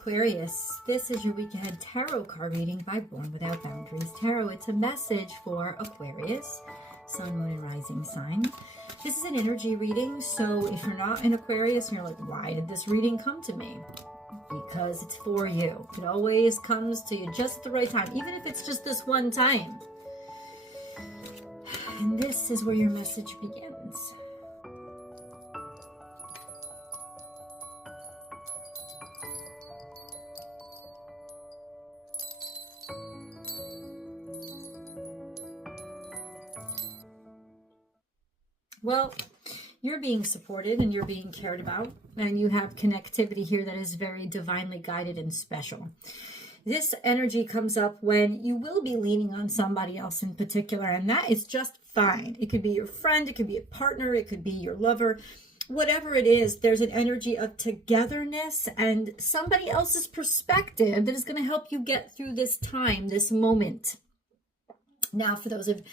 Aquarius, this is your week ahead tarot card reading by Born Without Boundaries Tarot. It's a message for Aquarius, Sun, Moon, and Rising sign. This is an energy reading, so if you're not in Aquarius and you're like, why did this reading come to me? Because it's for you. It always comes to you just at the right time, even if it's just this one time. And this is where your message begins. Well, you're being supported and you're being cared about, and you have connectivity here that is very divinely guided and special. This energy comes up when you will be leaning on somebody else in particular, and that is just fine. It could be your friend, it could be a partner, it could be your lover. Whatever it is, there's an energy of togetherness and somebody else's perspective that is going to help you get through this time, this moment. Now, for those of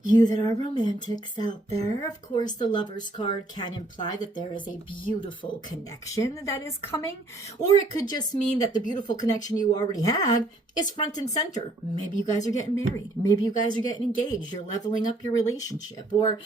you that are romantics out there, of course, the Lover's card can imply that there is a beautiful connection that is coming, or it could just mean that the beautiful connection you already have is front and center. Maybe you guys are getting married. Maybe you guys are getting engaged. You're leveling up your relationship, or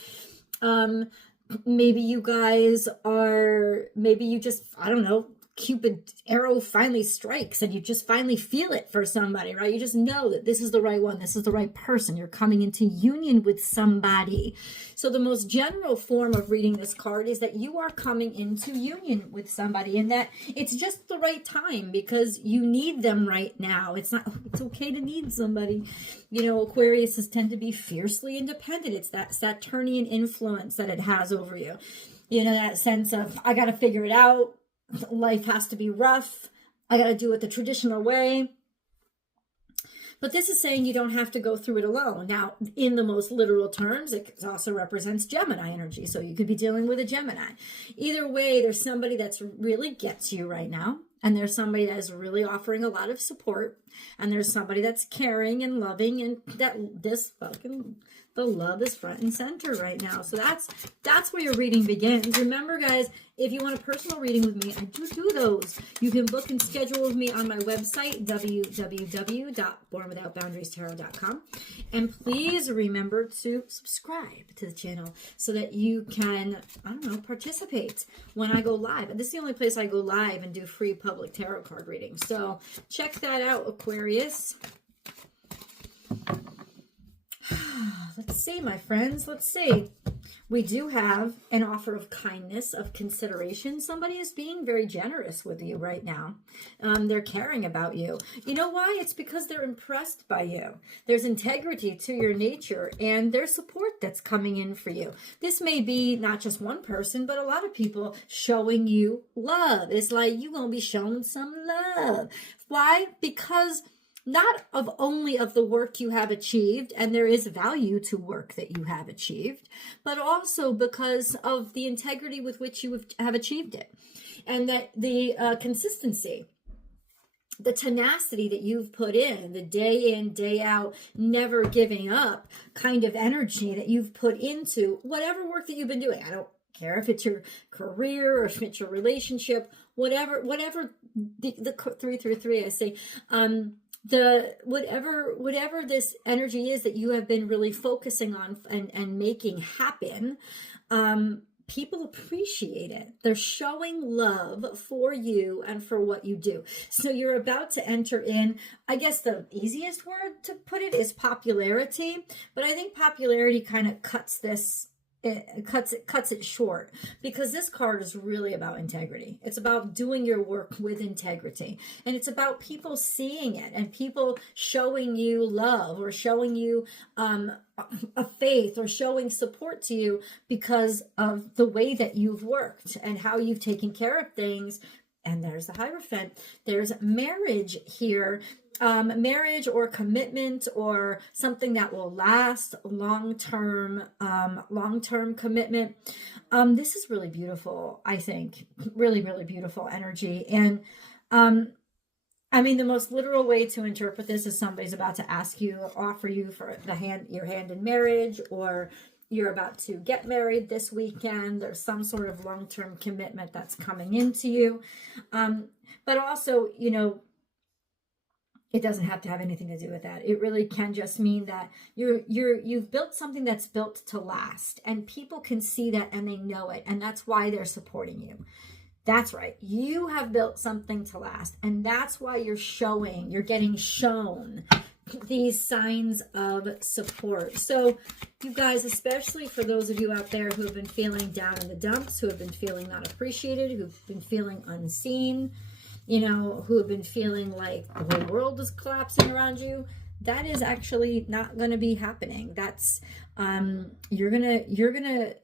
maybe you guys are, maybe you just, I don't know, Cupid arrow finally strikes and you just finally feel it for somebody, right? You just know that this is the right one. This is the right person. You're coming into union with somebody. So the most general form of reading this card is that you are coming into union with somebody, and that it's just the right time because you need them right now. It's okay to need somebody. You know, Aquariuses tend to be fiercely independent. It's that Saturnian influence that it has over you. You know, that sense of, I got to figure it out. Life has to be rough. I got to do it the traditional way. But this is saying you don't have to go through it alone. Now, in the most literal terms, it also represents Gemini energy. So you could be dealing with a Gemini. Either way, there's somebody that's really gets you right now. And there's somebody that is really offering a lot of support. And there's somebody that's caring and loving. And that the love is front and center right now. So that's where your reading begins. Remember, guys, if you want a personal reading with me, I do those. You can book and schedule with me on my website, www.bornwithoutboundariestarot.com. And please remember to subscribe to the channel so that you can, I don't know, participate when I go live. And this is the only place I go live and do free public tarot card readings. So check that out, Aquarius. Let's see, my friends. Let's see. We do have an offer of kindness, of consideration. Somebody is being very generous with you right now. They're caring about you. You know why? It's because they're impressed by you. There's integrity to your nature, and there's support that's coming in for you. This may be not just one person, but a lot of people showing you love. It's like you're going to be shown some love. Why? Because not only of the work you have achieved, and there is value to work that you have achieved, but also because of the integrity with which you have achieved it, and that the consistency, the tenacity that you've put in, the day in, day out, never giving up kind of energy that you've put into whatever work that you've been doing. I don't care if it's your career or if it's your relationship, whatever the 333, I say, whatever this energy is that you have been really focusing on and making happen, people appreciate it. They're showing love for you and for what you do. So you're about to enter in, I guess the easiest word to put it is popularity, but I think popularity kind of cuts it short, because this card is really about integrity. It's about doing your work with integrity, and it's about people seeing it and people showing you love or showing you a faith or showing support to you because of the way that you've worked and how you've taken care of things. And there's the Hierophant. There's marriage here. Marriage or commitment or something that will last, long-term commitment. This is really beautiful, I think. Really, really beautiful energy. And I mean, the most literal way to interpret this is somebody's about to offer you for your hand in marriage, or you're about to get married this weekend. There's some sort of long-term commitment that's coming into you. But also, you know, it doesn't have to have anything to do with that. It really can just mean that you've built something that's built to last, and people can see that and they know it, and that's why they're supporting you. That's right. You have built something to last, and that's why you're getting shown these signs of support. So you guys, especially for those of you out there who have been feeling down in the dumps, who have been feeling not appreciated, who've been feeling unseen, you know, who have been feeling like the whole world is collapsing around you, that is actually not going to be happening. That's you're gonna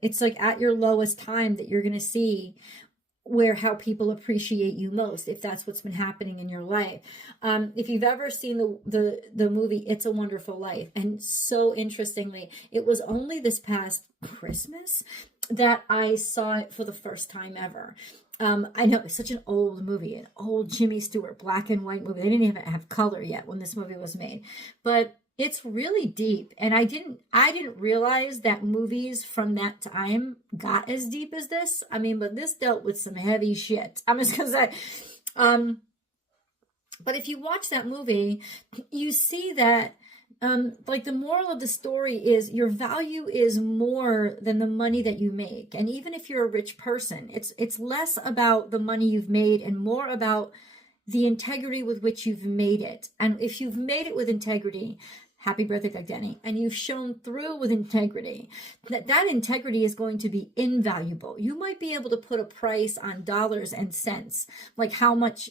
it's like at your lowest time that you're gonna see how people appreciate you most, if that's what's been happening in your life. If you've ever seen the movie It's a Wonderful Life, and so interestingly, it was only this past Christmas that I saw it for the first time ever. I know it's such an old movie, an old Jimmy Stewart black and white movie. They didn't even have color yet when this movie was made, but it's really deep. And I didn't realize that movies from that time got as deep as this. I mean, but this dealt with some heavy shit. I'm just gonna say, but if you watch that movie, you see that like the moral of the story is your value is more than the money that you make. And even if you're a rich person, it's less about the money you've made and more about the integrity with which you've made it. And if you've made it with integrity, happy birthday, Doug Denny, and you've shown through with integrity, that integrity is going to be invaluable. You might be able to put a price on dollars and cents, like how much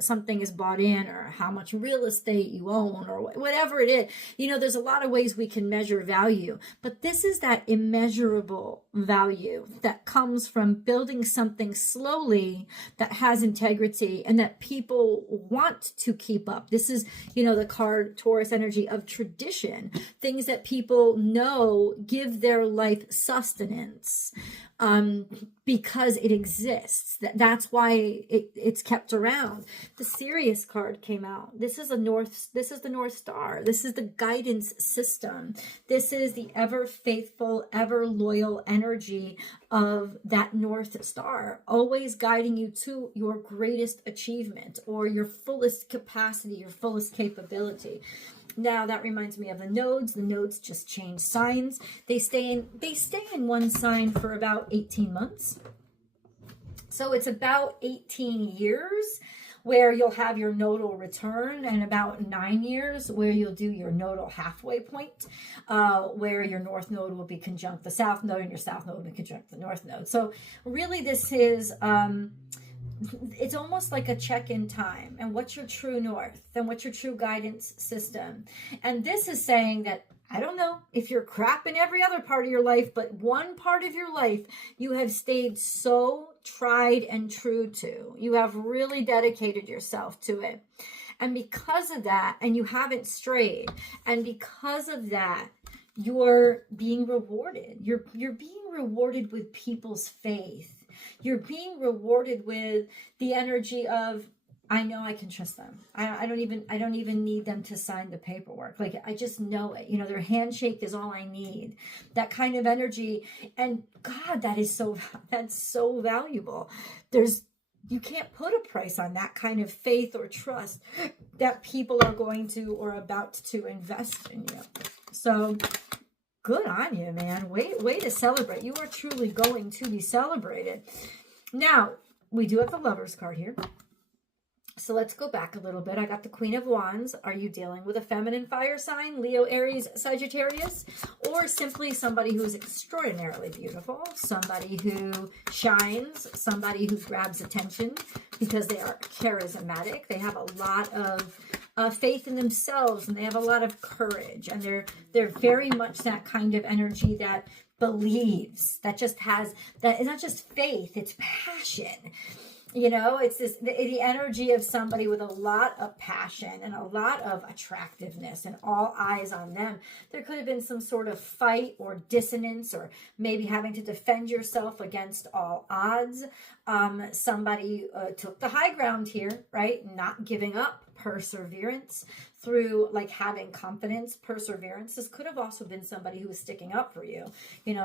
something is bought in, or how much real estate you own, or whatever it is. You know, there's a lot of ways we can measure value, but this is that immeasurable value that comes from building something slowly that has integrity and that people want to keep up. This is, you know, the card Taurus energy of tradition, things that people know give their life sustenance because it exists. That's why it's kept around. The Sirius card came out. This is the North Star. This is the guidance system. This is the ever faithful, ever loyal energy of that North Star, always guiding you to your greatest achievement or your fullest capacity, your fullest capability. Now that reminds me of the nodes. The nodes just change signs. They stay in one sign for about 18 months. So it's about 18 years where you'll have your nodal return, and about 9 years where you'll do your nodal halfway point, where your north node will be conjunct the south node and your south node will be conjunct the north node. So really this is it's almost like a check in time, and what's your true north and what's your true guidance system. And this is saying that, I don't know if you're crap in every other part of your life, but one part of your life you have stayed so tried and true to. You have really dedicated yourself to it. And because of that, and you haven't strayed, and because of that, you're being rewarded. You're being rewarded with people's faith. You're being rewarded with the energy of, I know I can trust them. I don't even need them to sign the paperwork. Like, I just know it. You know, their handshake is all I need. That kind of energy. And God, that's so valuable. You can't put a price on that kind of faith or trust that people are going to or about to invest in you. So good on you, man. Way to celebrate. You are truly going to be celebrated. Now, we do have the Lovers card here. So let's go back a little bit. I got the Queen of Wands. Are you dealing with a feminine fire sign, Leo, Aries, Sagittarius, or simply somebody who's extraordinarily beautiful, somebody who shines, somebody who grabs attention because they are charismatic. They have a lot of faith in themselves, and they have a lot of courage, and they're very much that kind of energy that believes, that just has, that is not just faith, it's passion. You know, it's the energy of somebody with a lot of passion and a lot of attractiveness and all eyes on them. There could have been some sort of fight or dissonance, or maybe having to defend yourself against all odds. Somebody took the high ground here, right? Not giving up. perseverance, through like having confidence, perseverance. This could have also been somebody who was sticking up for you,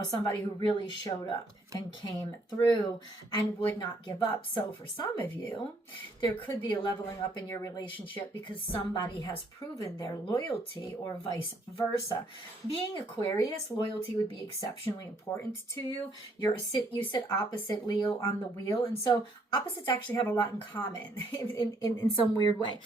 somebody who really showed up and came through and would not give up. So for some of you, there could be a leveling up in your relationship because somebody has proven their loyalty, or vice versa. Being Aquarius, loyalty would be exceptionally important to you. You sit opposite Leo on the wheel, and so opposites actually have a lot in common in some weird way.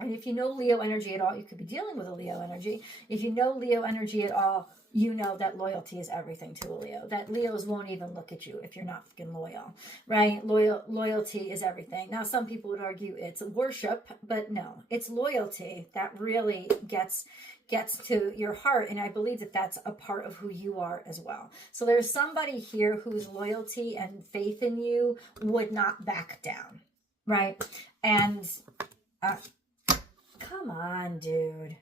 And if you know Leo energy at all, you could be dealing with a Leo energy. If you know Leo energy at all, you know that loyalty is everything to a Leo. That Leos won't even look at you if you're not fucking loyal, right? Loyalty is everything. Now, some people would argue it's worship, but no, it's loyalty that really gets to your heart. And I believe that that's a part of who you are as well. So there's somebody here whose loyalty and faith in you would not back down, right? And come on, dude.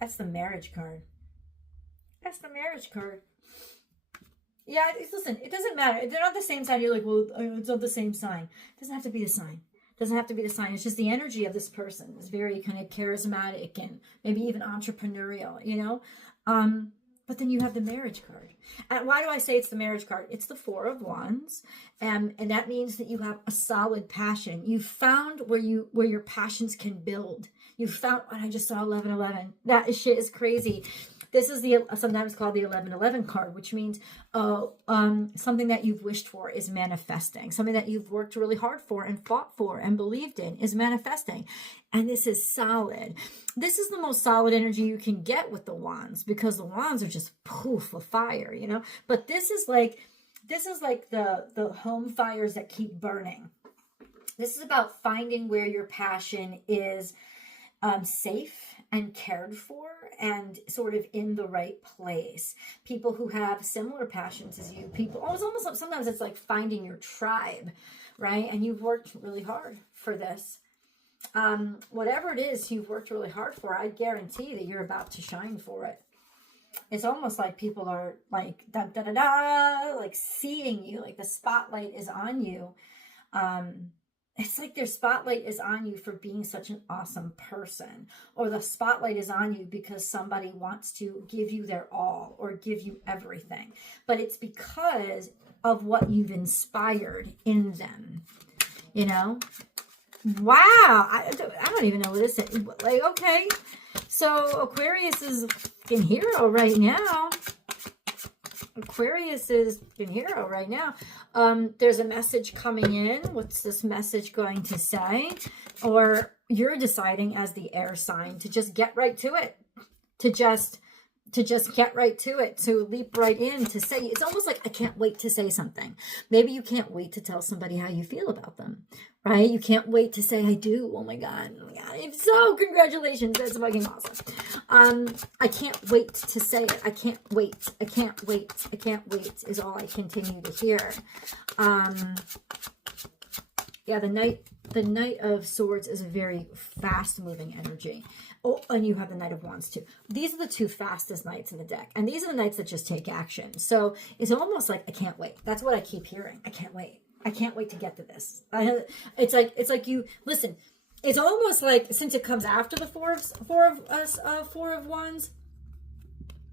That's the marriage card. That's the marriage card. Yeah, listen, it doesn't matter. They're not the same sign. You're like, well, it's not the same sign. It doesn't have to be the sign. It doesn't have to be the sign. It's just the energy of this person is very kind of charismatic and maybe even entrepreneurial, But then you have the marriage card. And why do I say it's the marriage card? It's the Four of Wands. And that means that you have a solid passion. You found where your passions can build. You found, I just saw 1111. That shit is crazy. This is sometimes called the 1111 card, which means something that you've wished for is manifesting. Something that you've worked really hard for and fought for and believed in is manifesting. And this is solid. This is the most solid energy you can get with the wands, because the wands are just poof of fire, But this is like the home fires that keep burning. This is about finding where your passion is safe and cared for and sort of in the right place. People who have similar passions as you, sometimes it's like finding your tribe, right? And you've worked really hard for this. Whatever it is you've worked really hard for, I guarantee that you're about to shine for it. It's almost like people are like, da, da, da, da, like seeing you, like the spotlight is on you. It's like their spotlight is on you for being such an awesome person, or the spotlight is on you because somebody wants to give you their all or give you everything. But it's because of what you've inspired in them, Wow. I don't even know what this is. Like, okay. So Aquarius is fucking hero right now. Aquarius is in hero right now. There's a message coming in. What's this message going to say? Or you're deciding as the air sign to just get right to it. To just get right to it, to leap right in, to say, it's almost like I can't wait to say something. Maybe you can't wait to tell somebody how you feel about them, right? You can't wait to say, I do. Oh my God. If so, congratulations. That's fucking awesome. I can't wait to say it. I can't wait. I can't wait. I can't wait is all I continue to hear. Yeah, the Knight of Swords is a very fast-moving energy. Oh, and you have the Knight of Wands too. These are the two fastest knights in the deck. And these are the knights that just take action. So it's almost like, I can't wait. That's what I keep hearing. I can't wait. I can't wait to get to this. It's like you, listen, it's almost like, since it comes after the Four of Wands,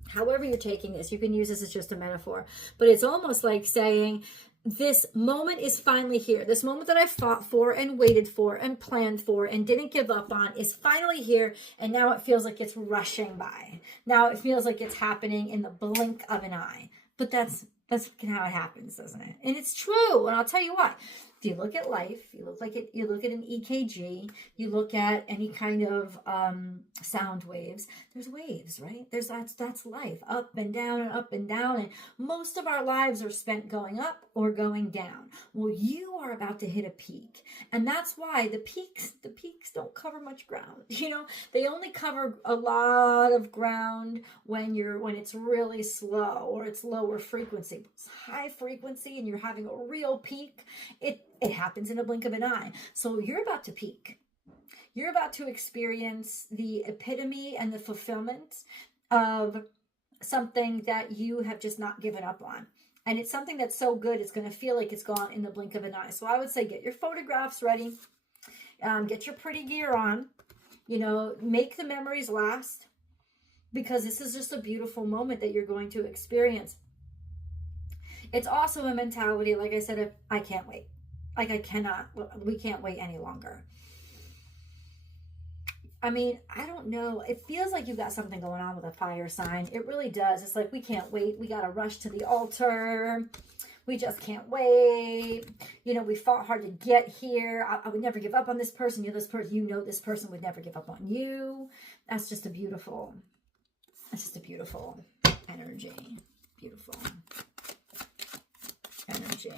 however you're taking this, you can use this as just a metaphor. But it's almost like saying, this moment is finally here. This moment that I fought for and waited for and planned for and didn't give up on is finally here. And now it feels like it's rushing by. Now it feels like it's happening in the blink of an eye. But that's how it happens, doesn't it? And it's true. And I'll tell you what. If you look at life, you look at an EKG, you look at any kind of sound waves, there's waves, right? That's life, up and down and up and down. And most of our lives are spent going up or going down. Well, you are about to hit a peak. And that's why the peaks don't cover much ground. They only cover a lot of ground when it's really slow or it's lower frequency. But it's high frequency and you're having a real peak. It happens in a blink of an eye. So you're about to peak. You're about to experience the epitome and the fulfillment of something that you have just not given up on. And it's something that's so good, it's going to feel like it's gone in the blink of an eye. So I would say get your photographs ready. Get your pretty gear on. You know, make the memories last. Because this is just a beautiful moment that you're going to experience. It's also a mentality, like I said, I can't wait. Like we can't wait any longer. I mean, I don't know. It feels like you've got something going on with a fire sign. It really does. It's like, we can't wait. We got to rush to the altar. We just can't wait. You know, we fought hard to get here. I would never give up on this person. You're this person. You know this person would never give up on you. That's just a beautiful energy. Beautiful energy.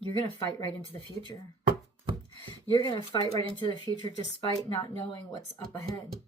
You're going to fight right into the future. You're going to fight right into the future despite not knowing what's up ahead.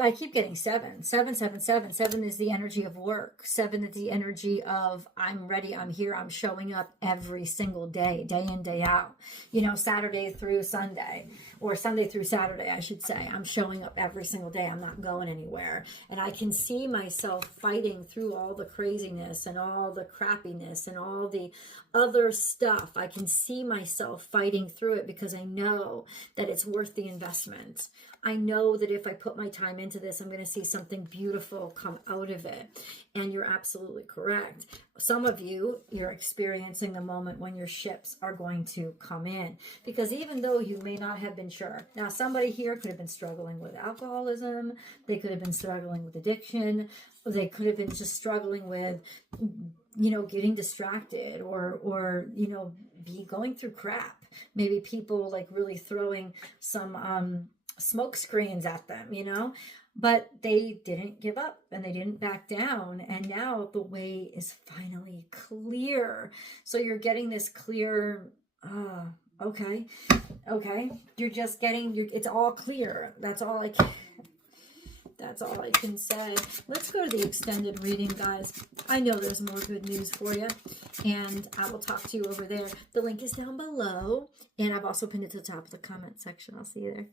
I keep getting 7. 7, 7, 7. 7 is the energy of work. 7 is the energy of I'm ready, I'm here, I'm showing up every single day, day in, day out. You know, Saturday through Sunday, or Sunday through Saturday, I should say. I'm showing up every single day. I'm not going anywhere. And I can see myself fighting through all the craziness and all the crappiness and all the other stuff. I can see myself fighting through it because I know that it's worth the investment. I know that if I put my time into this, I'm going to see something beautiful come out of it. And you're absolutely correct. Some of you, you're experiencing the moment when your ships are going to come in. Because even though you may not have been sure. Now, somebody here could have been struggling with alcoholism. They could have been struggling with addiction. They could have been just struggling with, you know, getting distracted or you know, going through crap. Maybe people like really throwing some smoke screens at them, you know, but they didn't give up and they didn't back down. And now the way is finally clear. So you're getting this clear, okay. You're just getting, it's all clear. That's all I can say. Let's go to the extended reading, guys. I know there's more good news for you, and I will talk to you over there. The link is down below, and I've also pinned it to the top of the comment section. I'll see you there.